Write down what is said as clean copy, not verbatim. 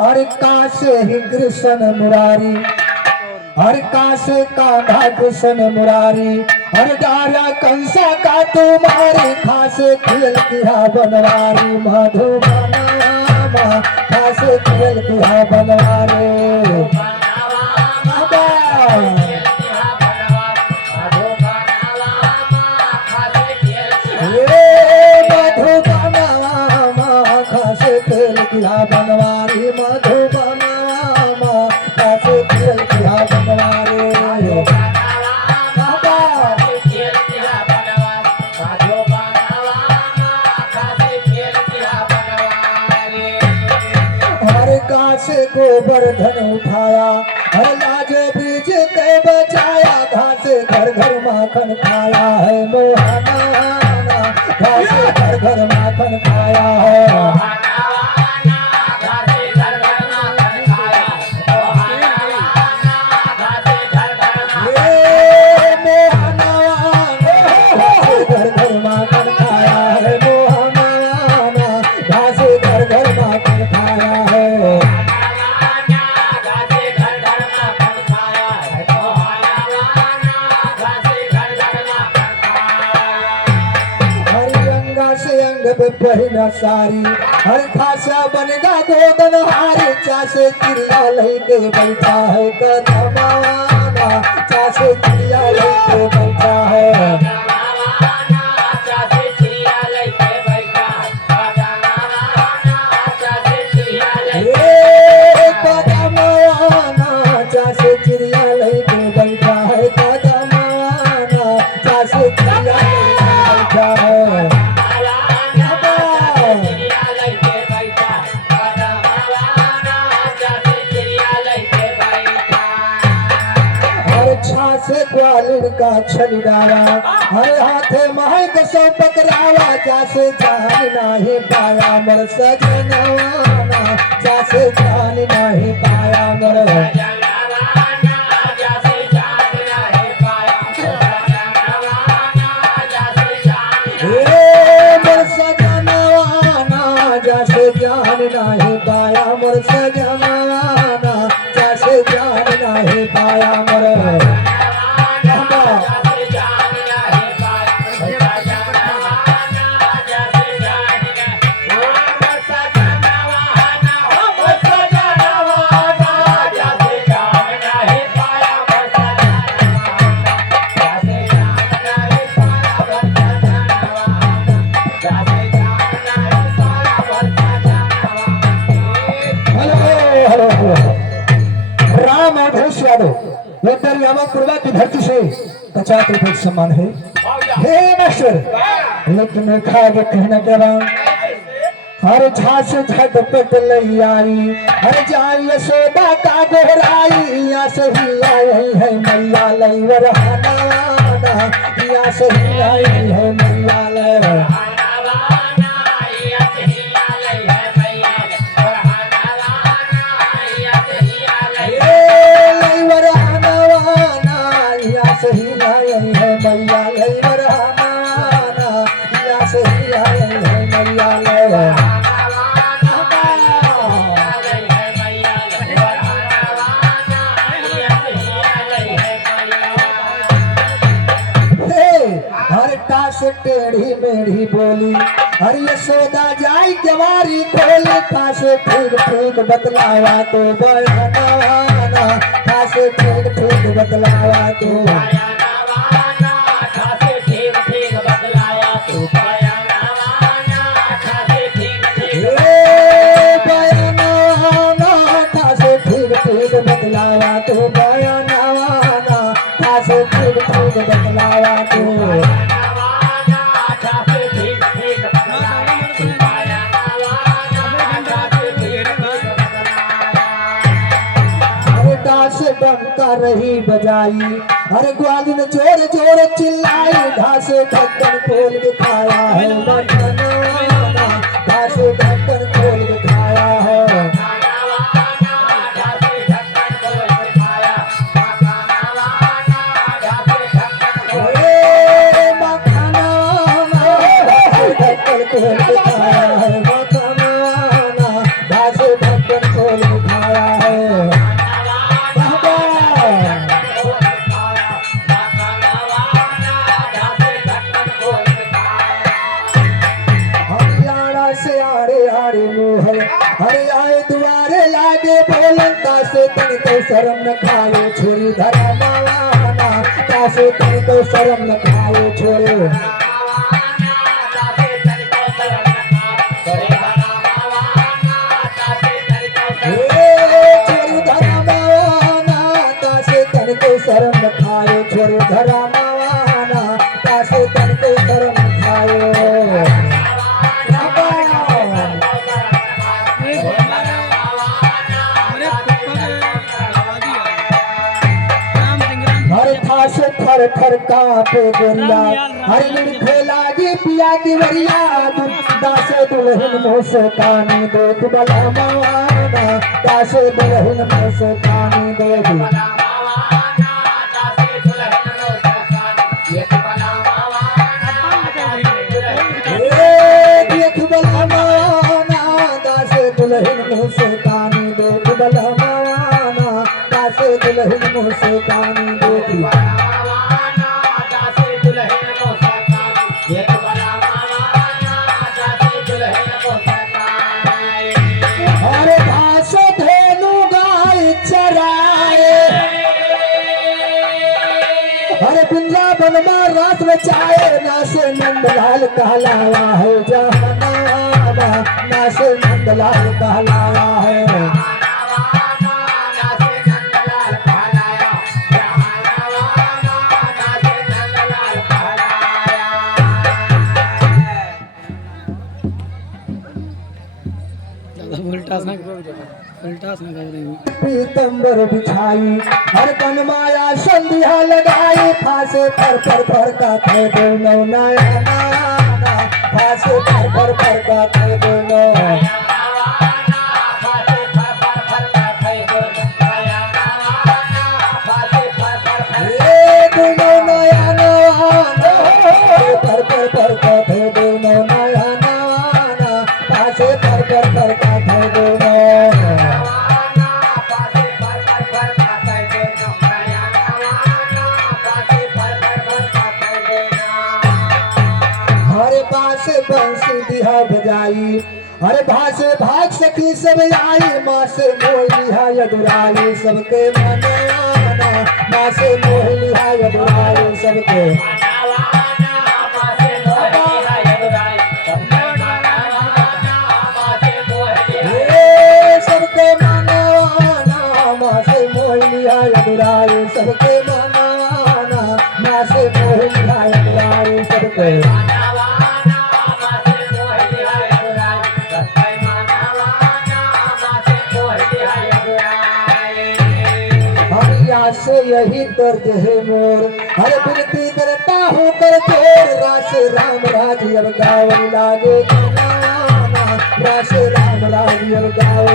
हर कासे ही कृष्ण मुरारी, हर कासे कान्हा कृष्ण मुरारी, हर डारा कंसा का तुम्हारी, खासे खेल किया बनवारी, मधुबनमा खासे खेल किया बनवारी। किया बनवारी, मधुबनमा खासे खेल किया बनवारी। हर कासे गोवर्धन उठाया, हर लाजे बीज के बचाया, घासे घर घर माखन खाया है मोहना, घासे घर घर माखन खाया है। पहिना सारी, हर खासा बनेगा गोदन हारी, चासे चिड़िया लेके बैठा है कदमाना, चासे चिड़िया लेके बैठा है। चासे चिड़िया लेके बैठा है कदमाना, चासे चिड़िया लेके बैठा है। से ग्वालिन का छली डाला, हर हाथे महक सौ पकड़ावा, जासे जान नहीं पाया मर सजनवाना, जासे जान नहीं पाया मर सजनवाना, जासे जान नहीं पाया मर सजनवाना, जासे जान नहीं पाया मर। ये दरियावा पूर्वा की धरती से 50 रुपए सम्मान है। हे मास्टर, लेकिन खागे कहना के बाद हर झांस झटपट लई आई, हर जाई यशोदा का गोहराई, या सही आई है मैया लई वरहाना, या सही आई है मैया लई। सही आई है मैया लई वरहाना, या सही आई है मैया लई। हर टास टेढ़ी मेढ़ी बोली, हर यशोदा जाई जवारी खोली, खासे ठीक ठीक बतलावा तो बयाना, खासे ठीक ठीक बतलावा तो बतलावा तो बयाना, खासे ठीक ठीक बतलावा तो बंका रही बजाई, हर ग्वालिन जोर जोर चिल्लाई, घासे ढक्कन खोल के खाया है बनवाना, घासे ढक्कन खोल के खाया है। ढक्कन खोल के खाया है, घासे ढक्कन खोल दुआरे लागे बोलन तासे तनिको शर्म न खावे छोरी धरा मावाना तासे तनिको शर्म न खावे छोरे शर्म न खायो छोरे धरा मावाना तासे तनिको शर्म न खायो हर थास थर थर कांपे गोरिया हर लिखे लागी पिया की वरिया दासे दुल्हन मुस्कानी देख बला मावाना दासे दुल्हन मुस्कानी देख दुल्हन मुस्कानी देख बलवाना दासे दुल्हन मुस्कानी देख हरे घास धेनु गाय चराए हरे वृंदावन में रात रचाए नासे नंदलाल कहलावा है जहानावा नासे नंदलाल कहलावा है पीतंबर बिछाई हर तन माया संध्या लगाई फांसे पर का थे दोनों नया नाना फांसे पर का थे दोनों पर का थे दोनों नया नाना फांसे पर का थे दोनों बंसी दिहा बजाई हरे भासे भाग सखी सब आई माँ से मोह लिहा दुराई सबके मनाना माँ से मोह लिहा दुराई सबके सबके मनाना माँ से मोह लिहा दुराई सबके मनाना माँ से मोह लिहा दुराई सबके से यही दर्द है मोर हर विनती करता हूँ कर जोर रास राम राज अब गावन लागे रास राम राज अब गावन